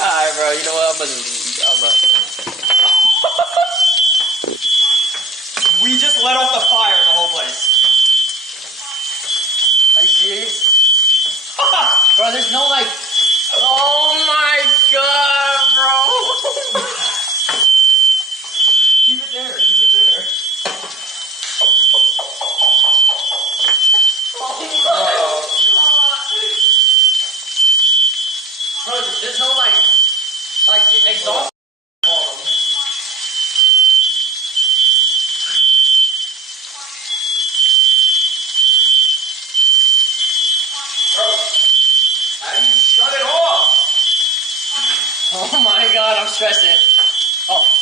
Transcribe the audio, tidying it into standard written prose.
Alright, bro. You know what? We just let off the fire in the whole place. Are you serious? Bro, there's no like... Oh my god, bro! Keep it there, keep it there. Oh my god! Bro, there's no like exhaust on them. Bro, how do you shut it off? Oh my god, I'm stressing. Oh.